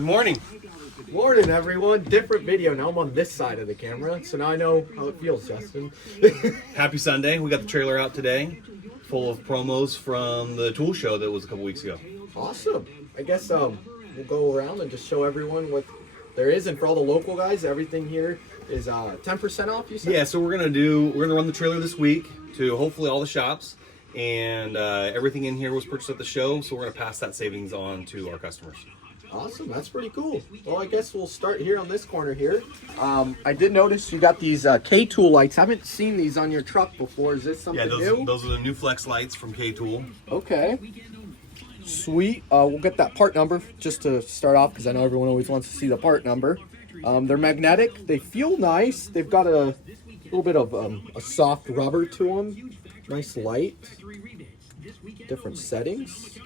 Good morning. Morning, everyone. Different video. Now I'm on this side of the camera, so now I know how it feels, Justin. Happy Sunday. We got the trailer out today, full of promos from the tool show that was a couple weeks ago. Awesome. I guess we'll go around and just show everyone what there is, and for all the local guys, everything here is 10% off. You said? Yeah. So we're gonna run the trailer this week to hopefully all the shops, and everything in here was purchased at the show, so we're gonna pass that savings on to our customers. Awesome, that's pretty cool. Well, I guess we'll start here on this corner here. I did notice you got these K-Tool lights. I haven't seen these on your truck before. Is this something new? Those are the new flex lights from K-Tool. Okay. Sweet. We'll get that part number just to start off because I know everyone always wants to see the part number. They're magnetic. They feel nice. They've got a little bit of a soft rubber to them. Nice light. Different settings.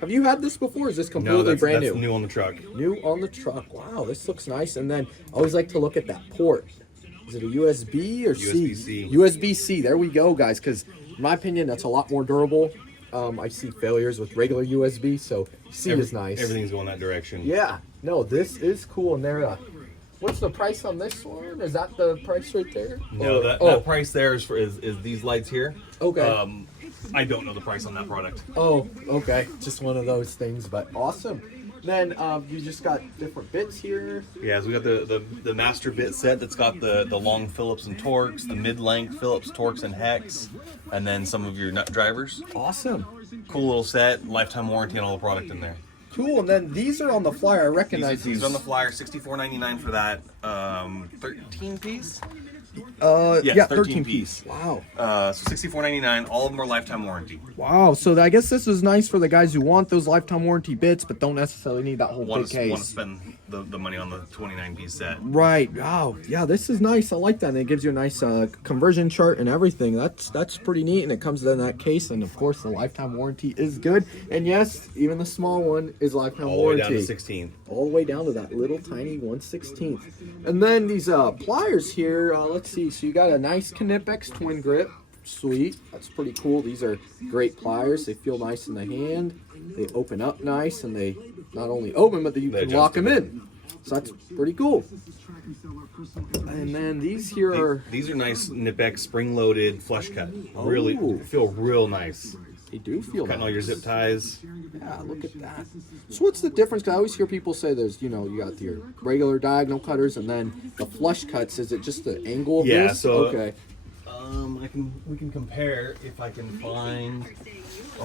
Have you had this before? Or is this completely brand new? That's new on the truck. New on the truck. Wow, this looks nice. And then I always like to look at that port. Is it a USB or C? USB-C. USB-C. There we go, guys. Because in my opinion, that's a lot more durable. I see failures with regular USB, so C is nice. Everything's going that direction. Yeah. No, this is cool. And there. What's the price on this one? Is that the price right there? No, that price there is these lights here. Okay. I don't know the price on that product. Oh, okay. Just one of those things, but awesome. Then you just got different bits here. Yeah, so we got the master bit set that's got the long Phillips and Torx, the mid-length Phillips, Torx, and Hex, and then some of your nut drivers. Awesome. Cool little set, lifetime warranty and all the product in there. Cool, and then these are on the flyer. I recognize these. These are on the flyer, $64.99 for that 13 piece. Yeah, 13 piece. Wow. So $64.99. All of them are lifetime warranty. Wow. So I guess this is nice for the guys who want those lifetime warranty bits, but don't necessarily need that whole big case. Want to spend the money on the 29 piece set. Right. Wow. Yeah, this is nice. I like that. And it gives you a nice conversion chart and everything. That's pretty neat. And it comes in that case. And of course, the lifetime warranty is good. And yes, even the small one is lifetime warranty. All the way down to 16. All the way down to that little tiny 1/16. And then these pliers here. Let's see. So you got a nice Knipex twin grip. Sweet. That's pretty cool. These are great pliers. They feel nice in the hand. They open up nice, and they not only open, but you can lock them in. So that's pretty cool. And then these here are... These are nice Knipex spring-loaded flush cut. Really feel real nice. They do feel Cutting all your zip ties. Yeah, look at that. So what's the difference? Because I always hear people say there's, you got your regular diagonal cutters and then the flush cuts. Is it just the angle of this? So okay. We can compare if I can find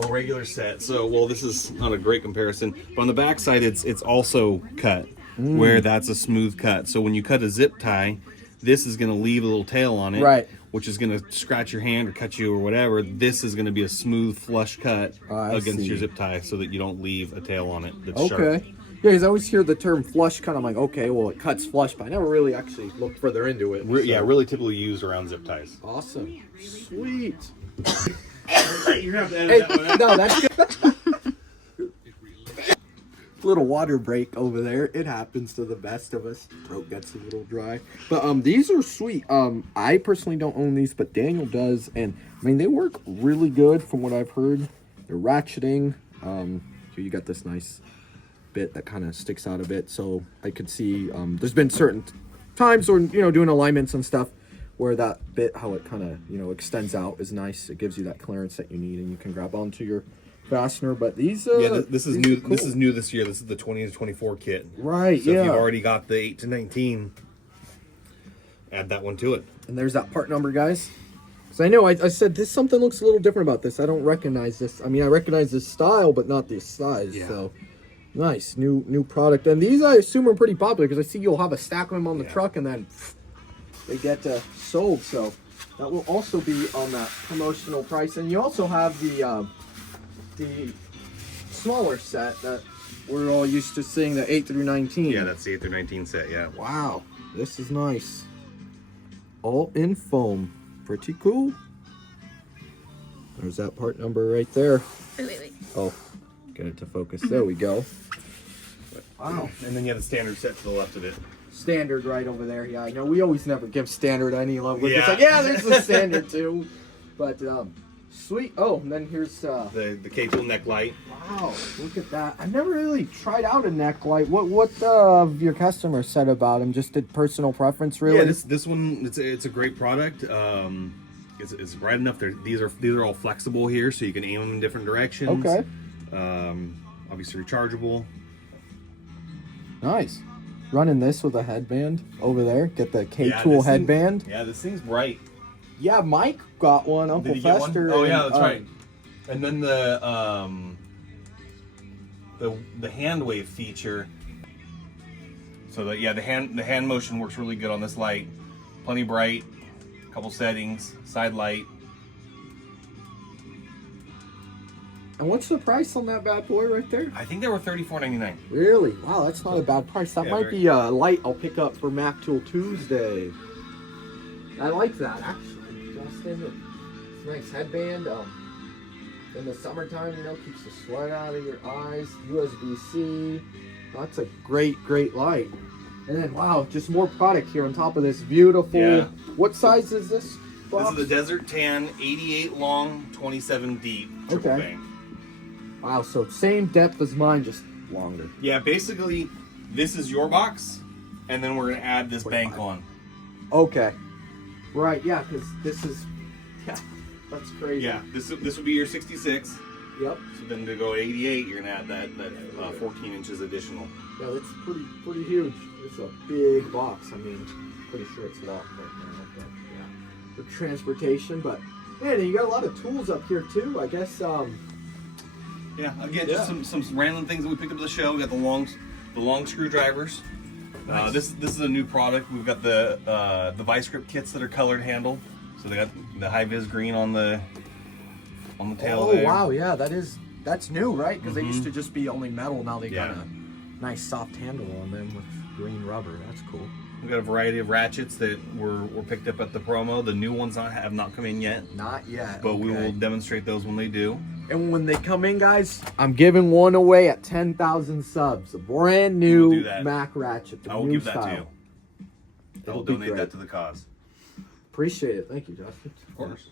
a regular set. So, well, this is not a great comparison, but on the back side, it's also cut, where that's a smooth cut. So when you cut a zip tie, this is going to leave a little tail on it, right, which is going to scratch your hand or cut you or whatever. This is going to be a smooth flush cut against your zip tie, so that you don't leave a tail on it that's sharp. Yeah, because I always hear the term flush cut. I'm like, okay, well, it cuts flush, but I never really actually looked further into it. Yeah, really typically used around zip ties. Awesome. Sweet. You're going to have to edit that one out. No, that's good. Little water break over there. It happens to the best of us. Throat gets a little dry. But these are sweet. I personally don't own these, but Daniel does. And, I mean, they work really good from what I've heard. They're ratcheting. So you got this nice bit that kind of sticks out a bit, so I could see there's been certain times when doing alignments and stuff where that bit, how it kind of extends out, is nice. It gives you that clearance that you need, and you can grab onto your fastener. But these this is new. Cool. This is new this year. This is the 20 to 24 kit, right? So if you've already got the 8 to 19, add that one to it. And there's that part number, guys. So I know I said this, something looks a little different about this. I don't recognize this. I mean, I recognize this style, but not this size. Yeah. So nice new product. And these I assume are pretty popular because I see you'll have a stack of them on the truck, and then they get sold. So that will also be on that promotional price. And you also have the smaller set that we're all used to seeing, the 8 through 19. Yeah, that's the 8 through 19 set. Yeah. Wow, this is nice. All in foam. Pretty cool. There's that part number right there. Wait. Oh, get it to focus. There we go. Wow. And then you have the standard set to the left of it. Standard right over there. Yeah, I know we always never give standard any love. We're Yeah. just like, yeah, there's the standard too. But Sweet. Oh, and then here's the K-tool neck light. wow, look at that. I've never really tried out a neck light. What your customer said about them? Just a personal preference, really? Yeah, this one it's a great product. It's bright enough. These are all flexible here, so you can aim them in different directions. Okay. Obviously rechargeable. Nice. Running this with a headband over there. Get the K-tool Yeah, this thing- headband. Yeah, this thing's bright. Yeah, Mike got one. Uncle Did you get one? Fester. Oh yeah, and, that's right. And then the hand wave feature. So the hand motion works really good on this light. Plenty bright. Couple settings. Side light. And what's the price on that bad boy right there? I think they were $34.99. Really? Wow, that's not a bad price. That Yeah, might very- be a light I'll pick up for Mac Tool Tuesday. I like that, actually. Justin, it's a nice headband. In the summertime, keeps the sweat out of your eyes. USB-C. That's a great light. And then, wow, just more product here on top of this beautiful. Yeah. What size is this box? This is the Desert Tan, 88 long, 27 deep, triple Okay. bank. Wow, so same depth as mine, just longer. Yeah, basically, this is your box, and then we're gonna add this bank on. Okay. Right, yeah, because this is, yeah, that's crazy. Yeah, this would be your 66. Yep. So then to go 88, you're gonna add that 14 inches additional. Yeah, that's pretty huge. It's a big box. I mean, pretty sure it's locked right now. But yeah, for transportation. But man, you got a lot of tools up here too. I guess. Yeah, again, just some random things that we picked up at the show. We got the long screwdrivers. Nice. This is a new product. We've got the vice grip kits that are colored handle. So they got the high vis green on the tail. Oh there. wow, yeah, that's new, right? Because they used to just be only metal. Now they got Yeah. a nice soft handle on them with green rubber. That's cool. We've got a variety of ratchets that were picked up at the promo. The new ones have not come in yet, Not yet. but we okay. will demonstrate those when they do. And when they come in, guys, I'm giving one away at 10,000 subs. A brand We'll new do that. Mac ratchet. The I will new give that style. to you. I It'll will be donate great. that to the cause. Appreciate it. Thank you, Justin. Of course.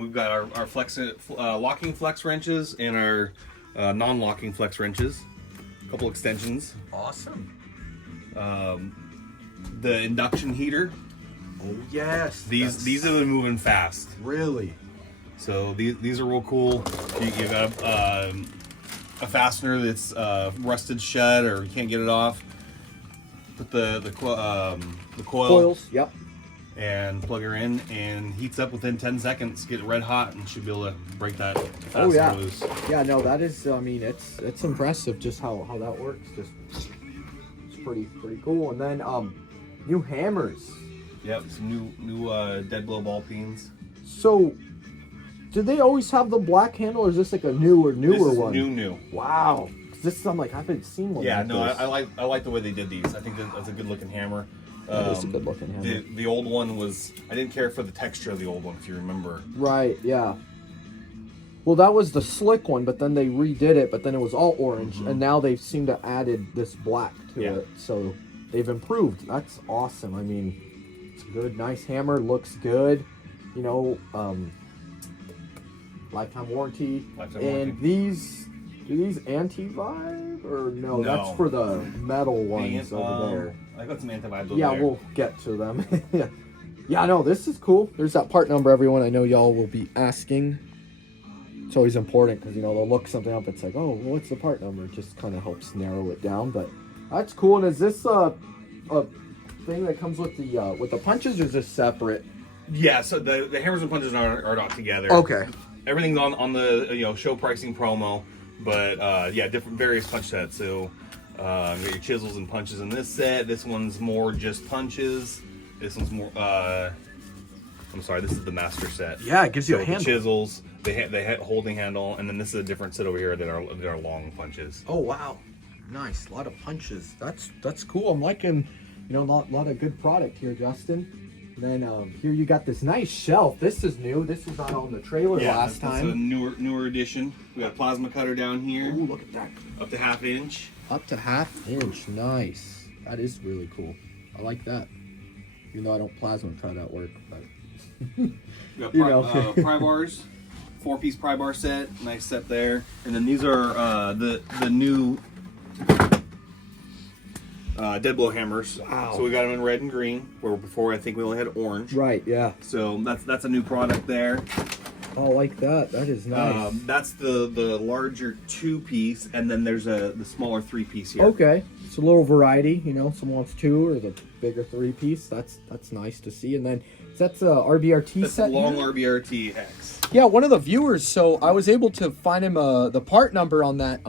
We've got our locking flex wrenches and our non-locking flex wrenches. A couple extensions. Awesome. The induction heater. Oh yes. These have been moving fast. really. So these are real cool. You got a fastener that's rusted shut or you can't get it off. Put the coil Coils. Yep. and plug her in, and heats up within 10 seconds. Get it red hot, and should be able to break that fastener Oh yeah. loose. Yeah. No, that is. I mean, it's impressive just how that works. Just it's pretty cool. And then new hammers. Yep, some new dead blow ball pins. So, did they always have the black handle, or is this like a newer This is one? new. Wow. 'Cause this I'm like I haven't seen one. Yeah, like no, this. I like the way they did these. I think that's a good looking hammer. That is a good looking hammer. The old one was, I didn't care for the texture of the old one, if you remember. Right, yeah. Well, that was the slick one, but then they redid it, but then it was all orange, and now they seem to added this black to Yeah. it, so they've improved. That's awesome. I mean, it's a good, nice hammer, looks good, lifetime warranty. Lifetime And warranty. do these anti-vibe, or no? No. That's for the metal ones And, over there. I got some anti-vibes over Yeah, there. we'll get to them. Yeah, no, this is cool. There's that part number, everyone. I know y'all will be asking. It's always important because, they'll look something up. It's like, oh, well, what's the part number? It just kind of helps narrow it down. But that's cool. And is this a thing that comes with the punches, or is this separate? Yeah, so the hammers and punches are not together. Okay. Everything's on the show pricing promo, but different various punch sets. So you got your chisels and punches in this set. This one's more just punches. This one's more. I'm sorry, this is the master set. Yeah, it gives you So a the handle. chisels, the holding handle, and then this is a different set over here that are long punches. Oh, wow. Nice. A lot of punches. That's cool. I'm liking, a lot of good product here, Justin. And then here you got this nice shelf. This is new. This was not on the trailer last That's time. a newer edition. We got a plasma cutter down here, Ooh, look at that. up to 1/2 inch. Up to 1/2 inch. Nice. That is really cool. I like that. Even though I don't plasma cut out work, but We got You know. pry bars. 4-piece pry bar set, nice set there. And then these are the new dead blow hammers. Wow. So we got them in red and green, where before I think we only had orange. Right, yeah. So that's a new product there. Oh, like that. That is nice. That's the larger 2-piece, and then there's the smaller 3-piece here. Okay, it's a little variety. You know, someone wants 2 or the bigger 3-piece. That's nice to see. And then that's a RBRT That's set. a long here? RBRT X. Yeah, one of the viewers. So I was able to find him the part number on that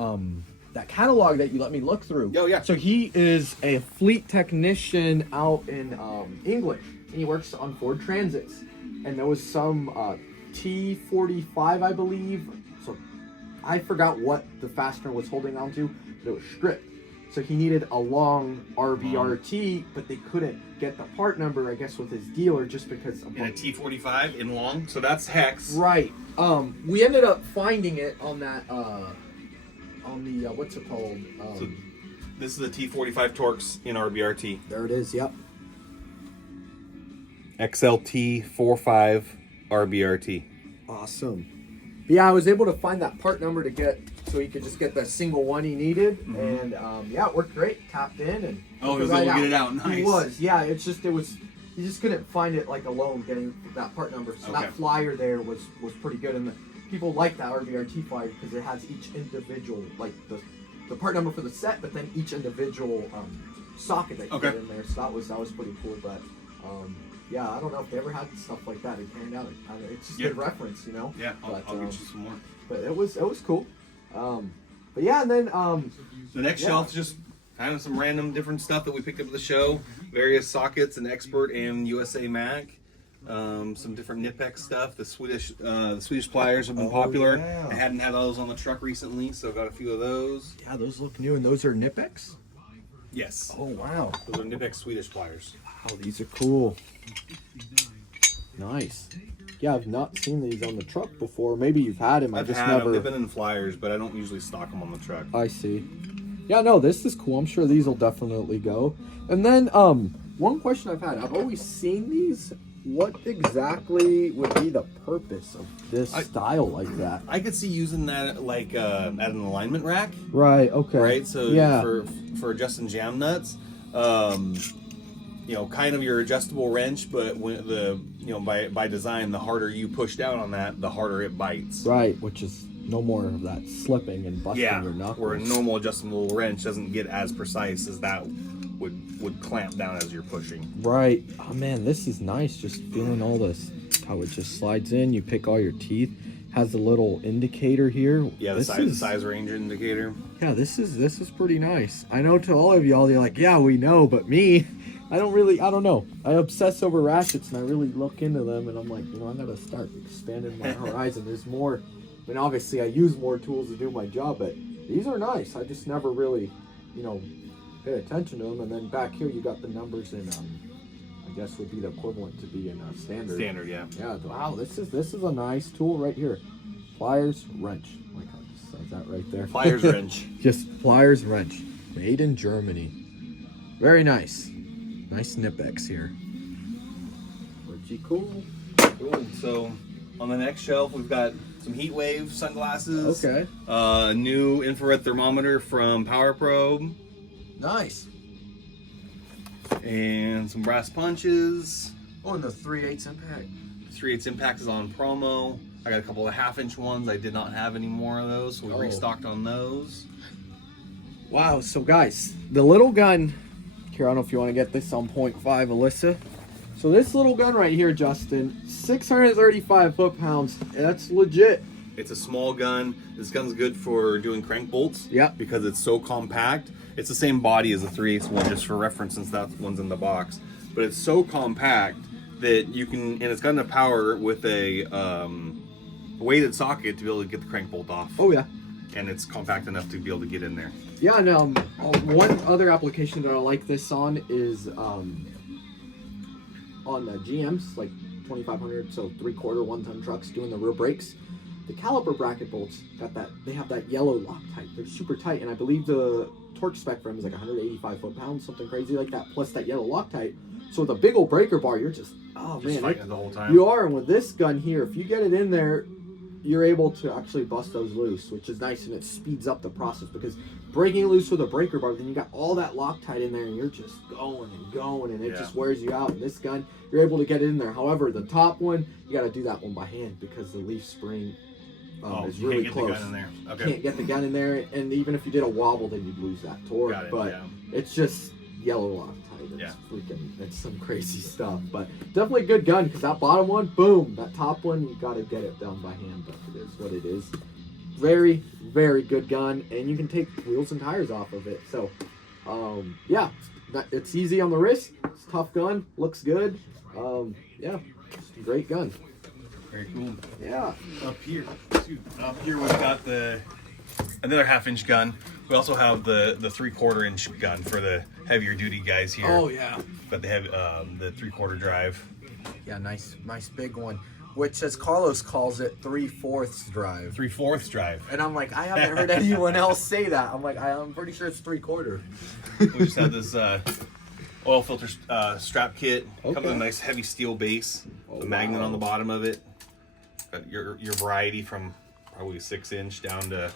that catalog that you let me look through. Oh yeah. So he is a fleet technician out in England, and he works on Ford Transits. And there was some T45, I believe. So I forgot what the fastener was holding on to, but it was stripped. So he needed a long RBRT, but they couldn't get the part number, I guess, with his dealer just because of And a T45 in long, so that's hex. Right. We ended up finding it on that on the what's it called? So this is the T45 Torx in RBRT. There it is. Yep. XLT45 RBRT. Awesome. But yeah, I was able to find that part number to get, so he could just get the single one he needed, and yeah, it worked great. Tapped in and He was able to get it out. Nice. He was. Yeah, it was. He just couldn't find it like alone getting that part number. So that flyer there was pretty good, and people like that RBRT flyer because it has each individual, like the part number for the set, but then each individual socket that you get in there. So that was pretty cool. But yeah, I don't know if they ever had stuff like that. It turned out it's just good reference, you know. Yeah, I'll get you some more. But it was cool. But yeah, and then the next shelf is just kind of some random different stuff that we picked up at the show. Various sockets and Expert and USA Mac. Some different Nipex stuff. The Swedish pliers have been popular. Yeah. I hadn't had those on the truck recently, so got a few of those. Yeah, those look new, and those are Nipex? Yes. Oh wow. Those are Nipex Swedish pliers. Wow, these are cool. Nice. Yeah, I've not seen these on the truck before. Maybe you've had them. I've just had never. them. They've been in flyers, but I don't usually stock them on the truck. I see. Yeah, no, this is cool. I'm sure these will definitely go. And then one question I've had. I've always seen these. What exactly would be the purpose of this style like that? I could see using that like at an alignment rack. Right. Okay. Right. So yeah. for adjusting jam nuts, you know, kind of your adjustable wrench, but when by design, the harder you push down on that, the harder it bites. Right. Which is no more of that slipping and busting your knuckles. Where a normal adjustable wrench doesn't get as precise as that would clamp down as you're pushing. Right. Oh man, this is nice. Just feeling all this, how it just slides in. You pick all your teeth. Has a little indicator here. Yeah, the size range indicator. Yeah, this is pretty nice. I know to all of y'all, they're like, yeah, we know, but me, I don't know. I obsess over ratchets and I really look into them, and I'm like, you know, I gotta start expanding my horizon. There's more. I mean, obviously, I use more tools to do my job, but these are nice. I just never really, you know, pay attention to them. And then back here, you got the numbers in, I guess would be the equivalent to be in standard. Standard, yeah. Yeah. Wow, this is a nice tool right here. Pliers, wrench. Like how it just says that right there. Pliers, wrench. Just pliers, wrench. Made in Germany. Very nice. Nice Nipex here. Pretty cool. Cool. So on the next shelf, we've got some heat wave sunglasses. Okay. New infrared thermometer from Power Probe. Nice. And some brass punches. Oh, and the 3/8 impact. 3/8 impact is on promo. I got a couple of 1/2-inch ones. I did not have any more of those, so we restocked on those. Wow, so guys, the little gun here, I don't know if you want to get this on 0.5, Alyssa. So this little gun right here, Justin, 635 foot-pounds. That's legit. It's a small gun. This gun's good for doing crank bolts. Yep. Because it's so compact. It's the same body as the 3/8 one, just for reference, since that one's in the box. But it's so compact that you can, and it's got enough power with a weighted socket to be able to get the crank bolt off. Oh yeah. And it's compact enough to be able to get in there. Yeah, and one other application that I like this on is on the GMs, like 2500, so 3/4 1-ton trucks doing the rear brakes. The caliper bracket bolts got that. They have that yellow Loctite. They're super tight, and I believe the torque spec for them is like 185 foot-pounds, something crazy like that. Plus that yellow Loctite. So with a big old breaker bar, you're just Fighting it the whole time. You are, and with this gun here, if you get it in there, you're able to actually bust those loose, which is nice, and it speeds up the process, because breaking it loose with a breaker bar, then you got all that Loctite in there, and you're just going and going, and it just wears you out. And this gun, you're able to get it in there. However, the top one, you got to do that one by hand, because the leaf spring is really close. The gun in there. Okay. Can't get the gun in there, and even if you did a wobble, then you'd lose that torque. But it's just yellow Loctite. It's freaking, it's some crazy stuff. But definitely a good gun, because that bottom one, boom, that top one, you got to get it done by hand, but it is what it is. Very, very good gun, and you can take wheels and tires off of it. So, yeah, it's easy on the wrist. It's a tough gun, looks good. Yeah, it's a great gun. Very cool. Yeah. Up here we've got another 1/2-inch gun. We also have the 3/4 inch gun for the heavier duty guys here. Oh yeah. But they have the 3/4 drive. Yeah, nice big one. Which, as Carlos calls it, 3/4 drive. 3/4 drive. And I'm like, I haven't heard anyone else say that. I'm like, I'm pretty sure it's 3/4. We just have this oil filter strap kit. Comes with a nice heavy steel base. A magnet on the bottom of it. Got your variety from probably 6-inch down to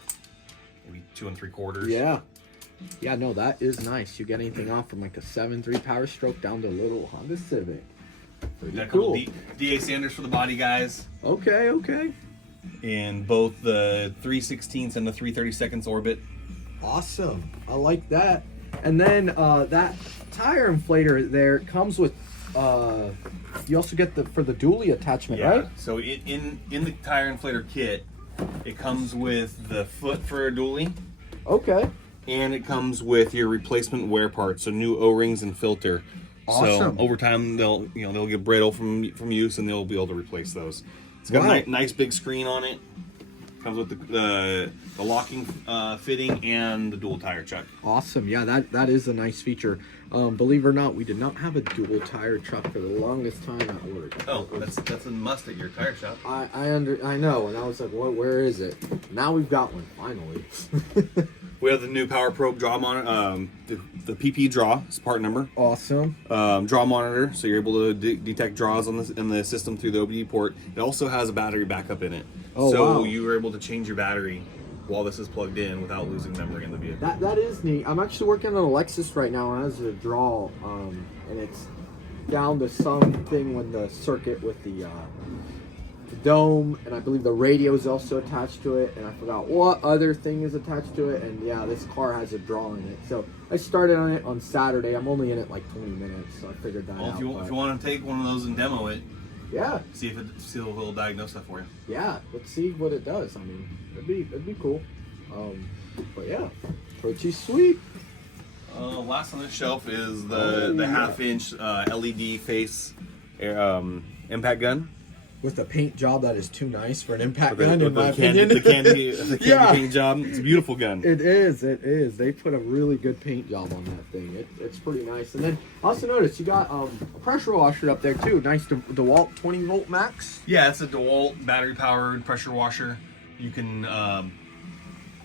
maybe 2 3/4. Yeah. Yeah, no, that is nice. You get anything off from like a 7.3 Power Stroke down to a little Honda Civic. Got a couple DA sanders for the body guys. Okay. In both the 3/16 and the 3/32 orbit. Awesome. I like that. And then that tire inflator there comes with you also get for the dually attachment, right? So in the tire inflator kit, it comes with the foot for a dually. Okay. And it comes with your replacement wear parts, so new O-rings and filter. Awesome. So over time they'll get brittle from use, and they'll be able to replace those. It's got a nice big screen on it. Comes with the locking fitting and the dual tire chuck. Awesome. Yeah, that is a nice feature. Believe it or not, we did not have a dual tire chuck for the longest time at work. Oh, that's a must at your tire shop. I know, and I was like, where is it? Now we've got one finally. We have the new Power Probe draw monitor, the PP draw is part number. Awesome. Draw monitor, so you're able to detect draws in the system through the OBD port. It also has a battery backup in it. Oh, so wow. you were able to change your battery while this is plugged in without losing memory in the vehicle. That is neat. I'm actually working on a Lexus right now, and it has a draw, and it's down to something with the circuit with the dome, and I believe the radio is also attached to it, and I forgot what other thing is attached to it. And yeah, this car has a draw in it. So I started on it on Saturday. I'm only in it like 20 minutes, so I figured that out. If you want to take one of those and demo it, yeah, see if it'll diagnose that for you. Yeah, let's see what it does. I mean, it'd be cool. But yeah, pretty sweet. Last on the shelf is the 1/2-inch LED face impact gun. With a paint job that is too nice for an impact gun, in my opinion. The candy paint job. It's a beautiful gun. It is. They put a really good paint job on that thing. It's pretty nice. And then I also noticed you got a pressure washer up there too. Nice DeWalt 20-volt max. Yeah, it's a DeWalt battery-powered pressure washer. You can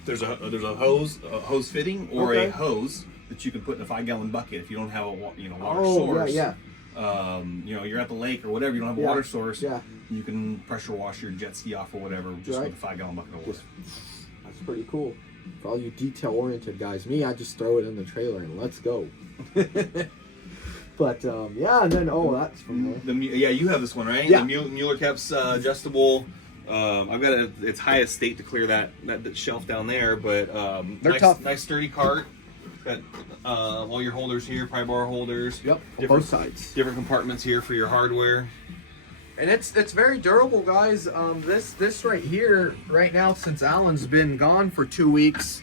there's a hose fitting or a hose that you can put in a 5-gallon bucket if you don't have a water source. Yeah. You're at the lake or whatever, you don't have a water source. Yeah. You can pressure wash your jet ski off or whatever just with a 5-gallon bucket of water. That's pretty cool. For all you detail-oriented guys, I just throw it in the trailer and let's go. But yeah, and then that's from you have this one, right? Yeah. The Mueller Caps adjustable. I've got its highest state to clear that shelf down there, but nice sturdy cart. Got all your holders here, pry bar holders. Yep, both sides. Different compartments here for your hardware. And it's very durable, guys. This right here, right now, since Alan's been gone for 2 weeks,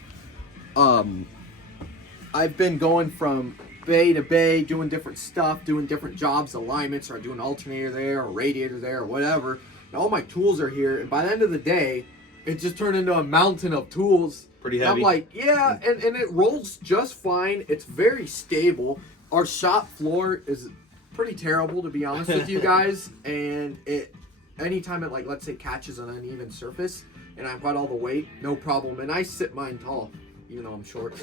I've been going from bay to bay, doing different stuff, doing different jobs, alignments, or doing alternator there, or radiator there, or whatever. And all my tools are here, and by the end of the day, it just turned into a mountain of tools. Pretty heavy. And I'm like, yeah, and it rolls just fine. It's very stable. Our shop floor is pretty terrible, to be honest with you guys, and anytime it, like, let's say catches an uneven surface and I've got all the weight, no problem. And I sit mine tall, even though I'm short.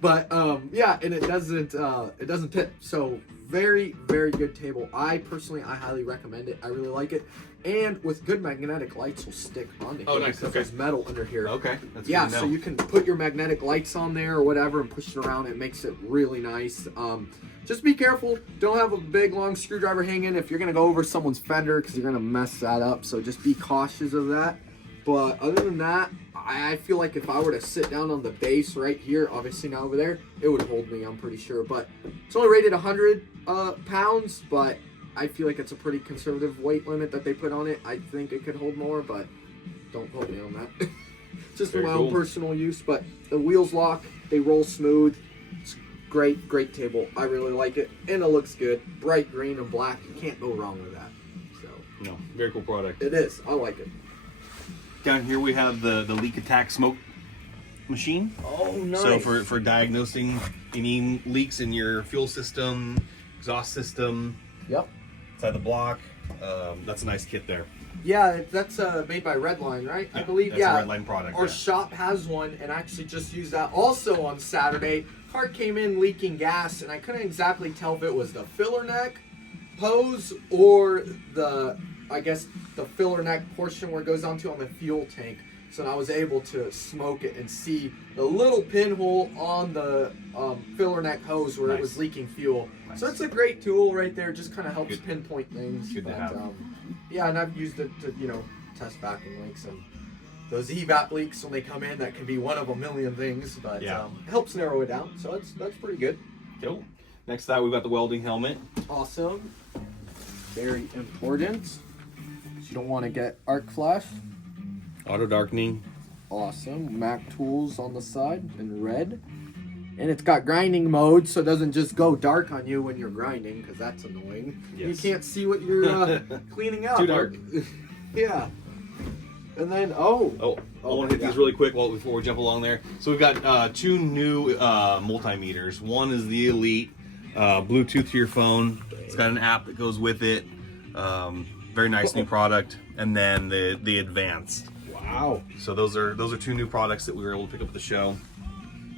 But yeah, and it doesn't tip. So very, very good table. I highly recommend it. I really like it. And with good magnetic lights will stick onto here. Oh, nice. Because Okay. there's metal under here. Okay. That's Yeah, good to so know. you can put your magnetic lights on there or whatever and push it around. It makes it really nice. Just be careful. Don't have a big long screwdriver hanging if you're gonna go over someone's fender because you're gonna mess that up. So just be cautious of that. But other than that, I feel like if I were to sit down on the base right here, obviously not over there, it would hold me, I'm pretty sure. But it's only rated 100 pounds, but I feel like it's a pretty conservative weight limit that they put on it. I think it could hold more, but don't quote me on that. Just for Very my cool. own personal use. But the wheels lock, they roll smooth. It's great, great table. I really like it, and it looks good. Bright green and black. You can't go wrong with that. So No, very cool product. it is. I like it. Down here we have the leak attack smoke machine. Oh, nice. So for diagnosing any leaks in your fuel system, exhaust system, Yep. inside the block, that's a nice kit there. Yeah, that's made by Redline, right? I believe. That's Yeah. a Redline product. Our yeah. shop has one, and I actually just used that also on Saturday. Car came in leaking gas, and I couldn't exactly tell if it was the filler neck hose or the, I guess, the filler neck portion where it goes onto on the fuel tank. So I was able to smoke it and see the little pinhole on the filler neck hose where it was leaking fuel. Nice. So it's a great tool right there. Just kind of helps Good. pinpoint things. Good to But, have. yeah, and I've used it to, test vacuum leaks and those evap leaks when they come in. That can be one of a million things, but Yeah. helps narrow it down. So that's pretty good. Cool. Next to that, we've got the welding helmet. Awesome. Very important. So you don't want to get arc flash. Auto darkening. Awesome. Mac tools on the side in red. And it's got grinding mode, so it doesn't just go dark on you when you're grinding, because that's annoying. Yes. You can't see what you're cleaning up. Too dark. Yeah. And then, I want to hit these really quick before we jump along there. So we've got two new multimeters. One is the Elite, Bluetooth to your phone. It's got an app that goes with it. Very nice new product. And then the Advanced. Wow. So those are two new products that we were able to pick up at the show.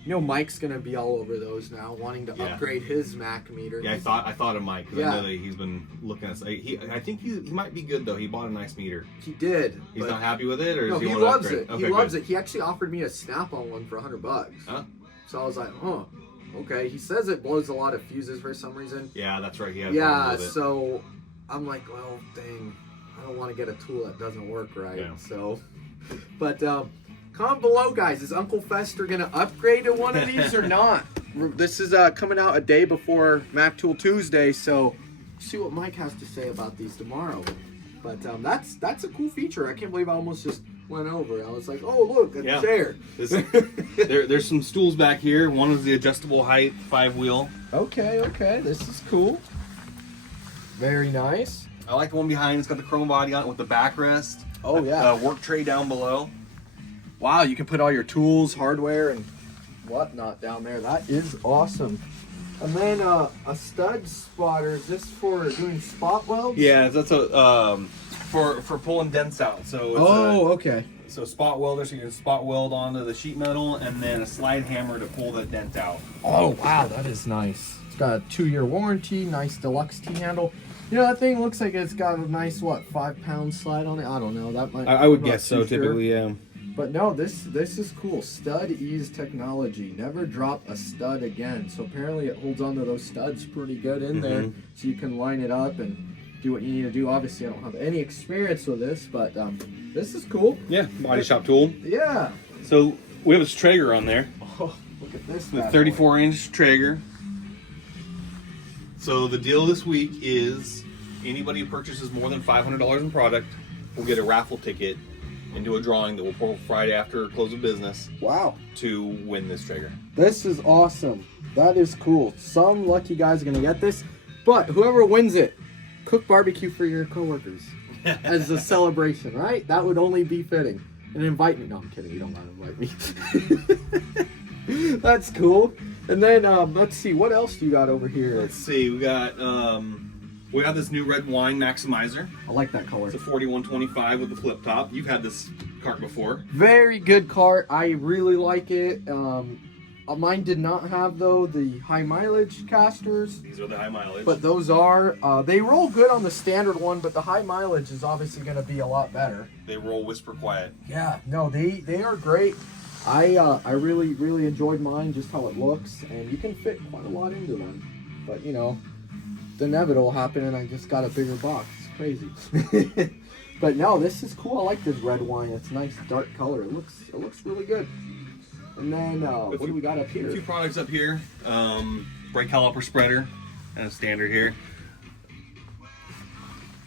Mike's gonna be all over those now, wanting to upgrade his Mac meter. Yeah, I thought of Mike because Yeah. I know that he's been looking at. I think he might be good though. He bought a nice meter. He did. He's but- not happy with it, or No, does he want to loves upgrade? it. Okay, He loves good. it. He actually offered me a Snap-on one for $100. Huh? So I was like, okay. He says it blows a lot of fuses for some reason. Yeah, that's right. He had a Yeah, problem with it. so I'm like, well, dang, I don't want to get a tool that doesn't work right. Yeah. So, but comment below, guys. Is Uncle Fester gonna upgrade to one of these or not? This is coming out a day before Mac Tool Tuesday, so see what Mike has to say about these tomorrow. But that's a cool feature. I can't believe I almost just went over. I was like, oh look, a Yeah. chair. There's some stools back here. One is the adjustable height 5-wheel. Okay, this is cool. Very nice. I like the one behind. It's got the chrome body on it with the backrest. Oh yeah. Work tray down below. Wow, you can put all your tools, hardware, and whatnot down there. That is awesome. And then a stud spotter. Is this for doing spot welds? Yeah, that's a for pulling dents out. So it's Okay. so spot welder, so you can spot weld onto the sheet metal, and then a slide hammer to pull the dent out. Oh wow, that is nice. It's got a 2-year warranty. Nice deluxe T-handle. That thing looks like it's got a nice 5-pound slide on it. I don't know. That might. I would I'm not guess so. too sure. Typically, yeah. But no, this is cool. Stud ease technology. Never drop a stud again. So apparently it holds onto those studs pretty good in there. So you can line it up and do what you need to do. Obviously, I don't have any experience with this, but this is cool. Yeah, body shop tool. Yeah. So we have this Traeger on there. Oh, look at this. The bad boy. 34-inch Traeger. So the deal this week is anybody who purchases more than $500 in product will get a raffle ticket and do a drawing that will pull Friday after close of business Wow. to win this Traeger. This is awesome. That is cool. Some lucky guys are going to get this. But whoever wins it, cook barbecue for your coworkers as a celebration, right? That would only be fitting. And invite me. No, I'm kidding. You don't want to invite me. That's cool. And then, let's see. What else do you got over here? Let's see. We got this new red wine maximizer. I like that color. It's a 4125 with the flip top. You've had this cart before. Very good cart. I really like it. Mine did not have, though, the high mileage casters. These are the high mileage. But those are, they roll good on the standard one, but the high mileage is obviously going to be a lot better. They roll whisper quiet. Yeah, no, they are great. I really enjoyed mine, just how it looks, and you can fit quite a lot into them. But, you know, the inevitable happened, and I just got a bigger box. It's crazy. But no, this is cool. I like this red wine. It's nice dark color. It looks really good. And then what do we got up here? A few products up here. Brake caliper spreader, kind of standard here.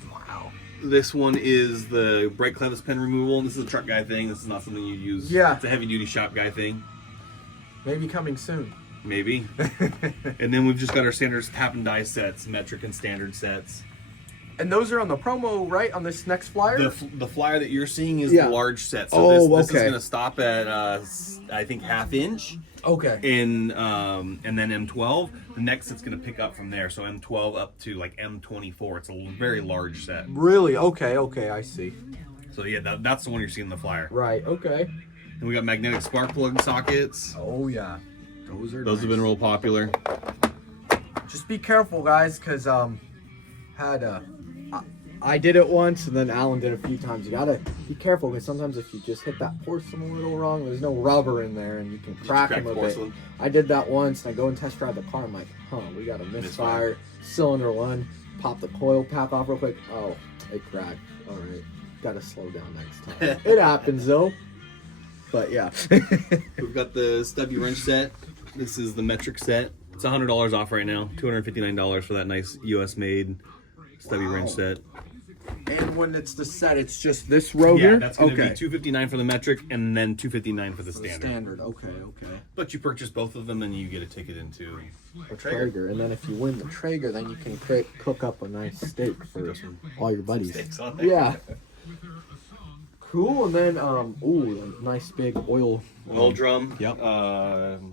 Wow. This one is the brake clevis pin removal. This is a truck guy thing. This is not something you use. Yeah. It's a heavy duty shop guy thing. Maybe coming soon. Maybe. And then we've just got our standard tap and die sets, metric and standard sets. And those are on the promo, right? On this next flyer? The flyer that you're seeing is Yeah. the large set. So this is okay. going to stop at, I think, 1/2 inch. Okay. And then M12. The next set's going to pick up from there. So M12 up to like M24. It's a very large set. Really? Okay, I see. So yeah, that's the one you're seeing in the flyer. Right, okay. And we got magnetic spark plug sockets. Oh, yeah. Those have been real popular. Just be careful, guys, because I did it once, and then Alan did it a few times. You gotta be careful, because sometimes if you just hit that porcelain a little wrong, there's no rubber in there, and you can crack them a bit. I did that once, and I go and test drive the car. I'm like, we got a misfire. Cylinder 1, pop the coil pack off real quick. Oh, it cracked. All right, gotta slow down next time. It happens though. But yeah. We've got the stubby wrench set. This is the metric set. It's $100 off right now. $259 for that nice US made stubby wrench set. And when it's the set, it's just this row here? Yeah, that's going to be $259 for the metric and then $259 for the standard. Okay. But you purchase both of them and you get a ticket into a Traeger. And then if you win the Traeger, then you can cook up a nice steak for all your buddies. Steaks on there. Yeah. Cool. And then, a nice big oil drum. Yep.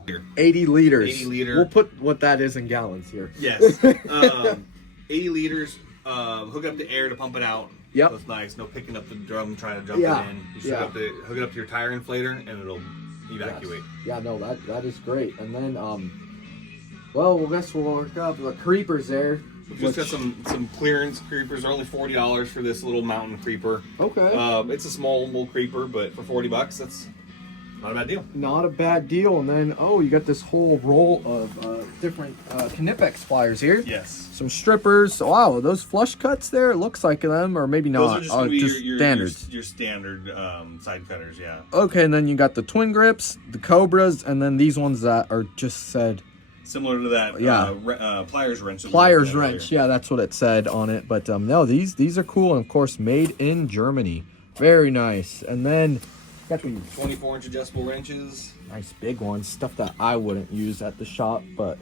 Here. 80 liters. 80 liter. We'll put what that is in gallons here. Yes. 80 liters. Hook up the air to pump it out. Yep. That's nice. No picking up the drum, trying to jump it in. You just hook it up to your tire inflator and it'll evacuate. Yes. Yeah, no, that is great. And then, well, I guess we'll work up the creepers there. We've just got some clearance creepers. They're only $40 for this little mountain creeper. Okay. It's a small little creeper, but for $40, that's not a bad deal. Not a bad deal. And then, you got this whole roll of different Knipex pliers here. Yes. Some strippers. Wow, those flush cuts there, it looks like them, or maybe not. Those are just going to be just standards. Your standard side cutters, yeah. Okay, and then you got the twin grips, the Cobras, and then these ones that are just said... Similar to that Pliers wrench. Pliers wrench, yeah, that's what it said on it. But no, these are cool, and of course, made in Germany. Very nice. And then... got these 24-inch adjustable wrenches. Nice big ones, stuff that I wouldn't use at the shop, but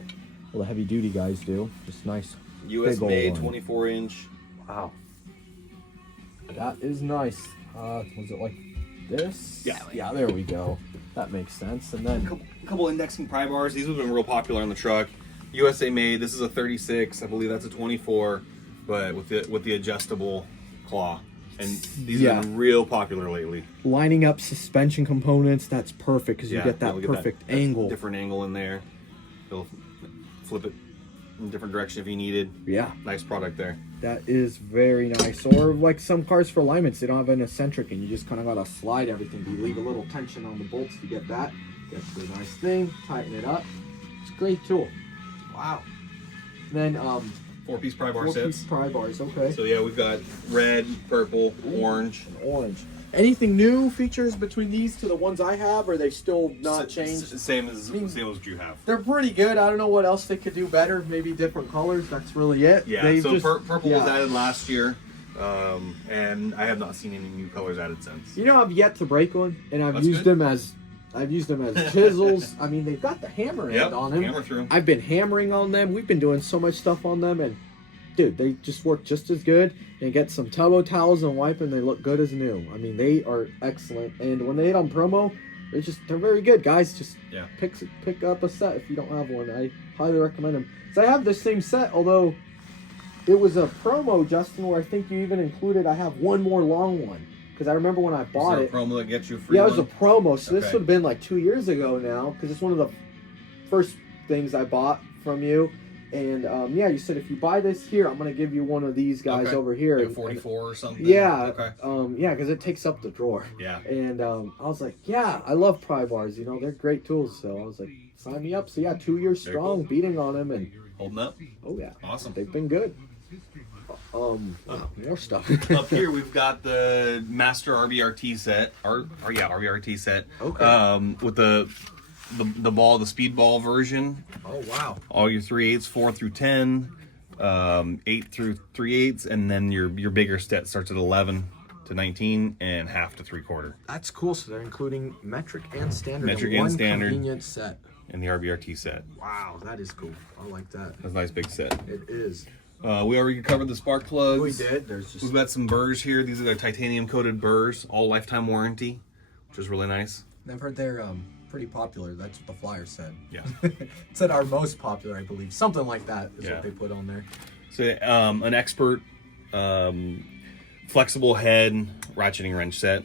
the heavy duty guys do. Just nice. US made 24-inch. Wow. That is nice. Was it like this? Yeah. Yeah, there we go. That makes sense. And then a couple indexing pry bars. These have been real popular on the truck. USA made. This is a 36. I believe that's a 24, but with the adjustable claw. And these have been real popular lately. Lining up suspension components, that's perfect because you get that perfect angle. Different angle in there. It'll flip it in a different direction if you needed. Yeah. Nice product there. That is very nice. Or like some cars for alignments, they don't have an eccentric and you just kind of got to slide everything. You leave a little tension on the bolts to get that. That's the nice thing. Tighten it up. It's a great tool. Wow. Then 4-piece pry bar sets. 4-piece pry bars, okay. So yeah, we've got red, purple, orange. Orange. Anything new features between these to the ones I have, or are they still not changed? Same as what you have. They're pretty good. I don't know what else they could do better. Maybe different colors. That's really it. Yeah, purple was added last year, and I have not seen any new colors added since. You know, I've yet to break one, and I've used them as chisels. I mean, they've got the hammer end on them. Hammer through. I've been hammering on them. We've been doing so much stuff on them, and dude, they just work just as good. And get some towel towels and wipe them, they look good as new. I mean, they are excellent. And when they hit on promo, they're very good, guys. Just pick up a set if you don't have one. I highly recommend them. So I have the same set, although it was a promo, Justin, where I think you even included. I have one more long one because I remember when I bought it. A promo that gets you free. Yeah, it was a promo. So this would have been like 2 years ago now because it's one of the first things I bought from you. And yeah, you said if you buy this here, I'm gonna give you one of these guys over here. Like a 44 or something. Yeah. Okay. Yeah, because it takes up the drawer. Yeah. And I was like, yeah, I love pry bars. You know, they're great tools. So I was like, sign me up. So yeah, 2 years Very strong, cool. beating on them, and Holding up. oh yeah, Awesome. they've been good. More stuff. Up here we've got the Master RBRT set. RBRT set. Okay. With the ball, the speed ball version. Oh wow. All your 3/8, 4 through 10, 8 through 3/8, and then your bigger set starts at 11 to 19 and half to 3/4. That's cool. So they're including metric and standard. Metric in and one standard. Convenient set. And the RBRT set. Wow, that is cool. I like that. That's a nice big set. It is. We already covered the spark plugs. We did. There's just We've got some burrs here. These are the titanium coated burrs, all lifetime warranty, which is really nice. I've heard they're pretty popular. That's what the Pliers said. Yeah. It said our most popular, I believe. Something like that is Yeah. what they put on there. So an expert flexible head ratcheting wrench set.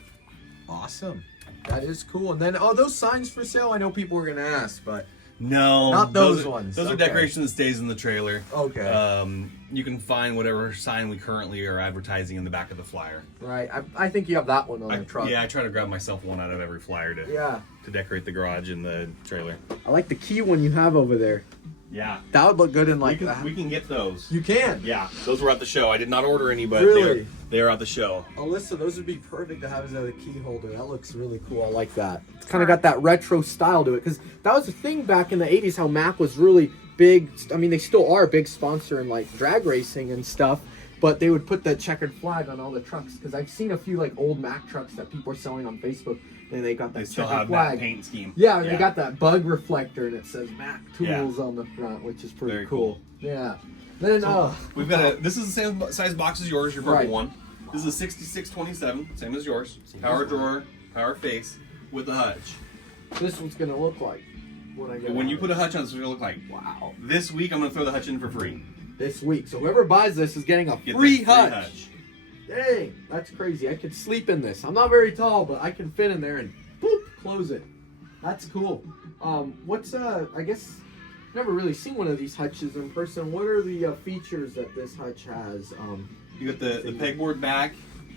Awesome. That is cool. And then, those signs for sale, I know people were going to ask, but No, not those ones. Those are Okay. decoration that stays in the trailer. Okay. You can find whatever sign we currently are advertising in the back of the flyer. Right. I think you have that one on the truck. Yeah, I try to grab myself one out of every flyer to decorate the garage and the trailer. I like the key one you have over there. Yeah. That would look good in like We can get those. You can? Yeah, those were at the show. I did not order any, but Really? they're at the show. Alyssa, those would be perfect to have as a key holder. That looks really cool. I like that. It's kind of got that retro style to it, because that was the thing back in the 80s, how Mac was really big. I mean, they still are a big sponsor in like drag racing and stuff, but they would put that checkered flag on all the trucks, because I've seen a few like old Mac trucks that people are selling on Facebook, and they got that They still checkered have flag. that paint scheme. Yeah, and they got that bug reflector, and it says Mac Tools Yeah. on the front, which is pretty Very cool. Yeah. Then We've got this is the same size box as yours, your purple Right. one. This is a 6627, same as yours. Power drawer, power face, with a hutch. this one's gonna look like when I get When out you of put it. a hutch on, this is what it'll look like. Wow. This week, I'm going to throw the hutch in for free. This week. So whoever buys this is getting a Get free the hutch. Dang, that's crazy. I could sleep in this. I'm not very tall, but I can fit in there and boop, close it. That's cool. What's I guess never really seen one of these hutches in person. What are the features that this hutch has? You got the pegboard back,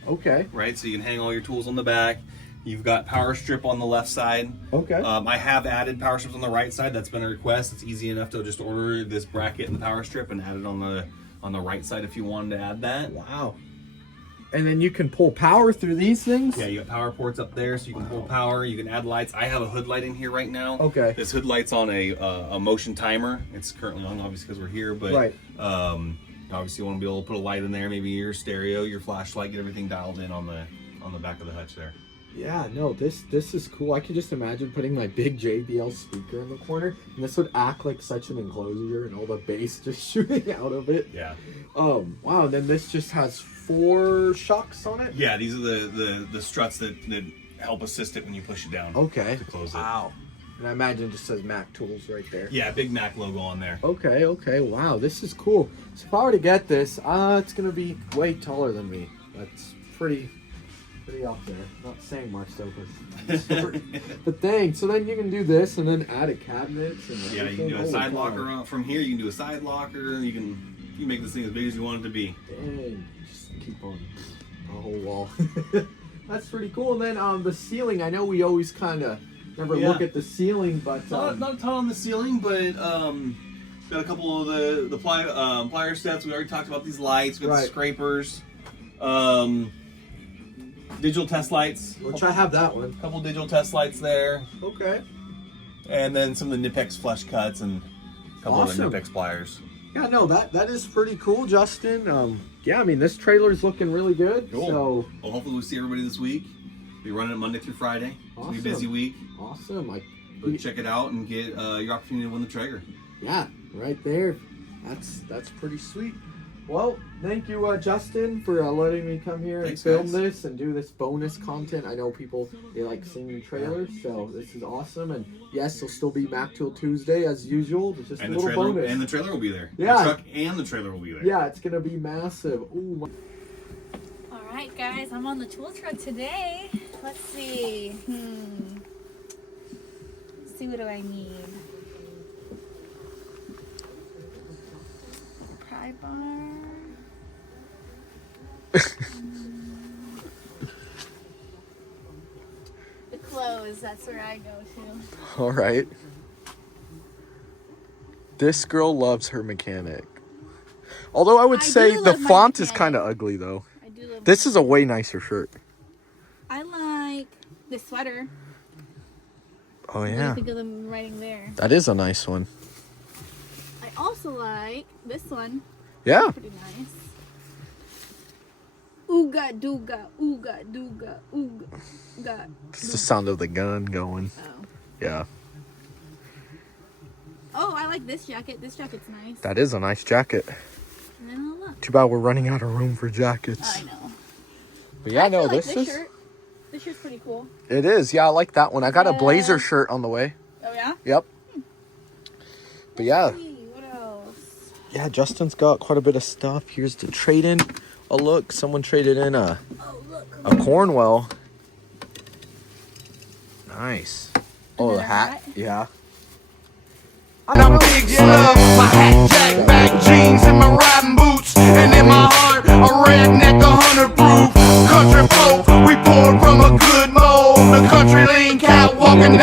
Okay. right? So you can hang all your tools on the back. You've got power strip on the left side. Okay. I have added power strips on the right side. That's been a request. It's easy enough to just order this bracket and the power strip and add it on the right side if you wanted to add that. Wow. And then you can pull power through these things? Yeah, you got power ports up there, so you can pull power. You can add lights. I have a hood light in here right now. Okay. This hood light's on a motion timer. It's currently on, obviously, because we're here. But Right. obviously, you want to be able to put a light in there. Maybe your stereo, your flashlight, get everything dialed in on the back of the hutch there. Yeah, no, this is cool. I could just imagine putting my big JBL speaker in the corner, and this would act like such an enclosure, and all the bass just shooting out of it. Yeah. Wow. And then this just has 4 shocks on it. Yeah, these are the struts that help assist it when you push it down. Okay. To close it. Wow. And I imagine it just says Mac Tools right there. Yeah, big Mac logo on there. Okay. Wow, this is cool. So if I were to get this, it's gonna be way taller than me. That's pretty up there. Not saying much though, but dang. So then you can do this and then add a cabinet. And Yeah, you can do a side locker from here. You can do a side locker. You can make this thing as big as you want it to be. Dang, just keep on a whole wall. That's pretty cool. And then the ceiling. I know we always kind of never look at the ceiling, but not a ton on the ceiling, but got a couple of the plier sets. We already talked about these lights. We got the scrapers. Digital test lights. Which I have that one. A couple digital test lights there. Okay. And then some of the Nipex flesh cuts and a couple of the Nipex pliers. Yeah, no, that is pretty cool, Justin. Yeah, I mean, this trailer's looking really good. Cool. So, well, hopefully we'll see everybody this week. Be running it Monday through Friday. It's gonna be a busy week. Awesome. But check it out and get your opportunity to win the Traeger. Yeah, right there. That's pretty sweet. Well, thank you, Justin, for letting me come here and film this and do this bonus content. I know people, they like seeing trailers, so this is awesome. And yes, it'll still be Mac Tool Tuesday as usual. It's just a little bonus. And the trailer will be there. Yeah. The truck and the trailer will be there. Yeah, it's going to be massive. Ooh. All right, guys, I'm on the tool truck today. Let's see. Let's see, what do I need? sidebar. The clothes, that's where I go to. All right. This girl loves her mechanic. Although I would I say do the love my font is mechanic. kind of ugly though. I do love This is a way nicer shirt. I like this sweater. Oh What do yeah. you think of them writing there? That is a nice one. I also like this one. Yeah. Pretty nice. Ooga dooga, ooga dooga, ooga. It's the sound of the gun going. Oh. Yeah. Oh, I like this jacket. This jacket's nice. That is a nice jacket. And then look. Too bad we're running out of room for jackets. I know. But yeah, no, I like this is. shirt. This shirt's pretty cool. It is. Yeah, I like that one. I got a Yeah. blazer shirt on the way. Oh yeah? Yep. But yeah. Let's see, what else? Yeah, Justin's got quite a bit of stuff. Here's the trade-in. Oh, look. Someone traded in a Oh look. Cornwell. Nice. Oh, the Another hat. hat? Yeah. And I'm big slug, my hat jack, back jeans, and my riding boots. And in my heart, a redneck, 100 proof. Country folk, we poured from a good mold. The country lean cat walking down.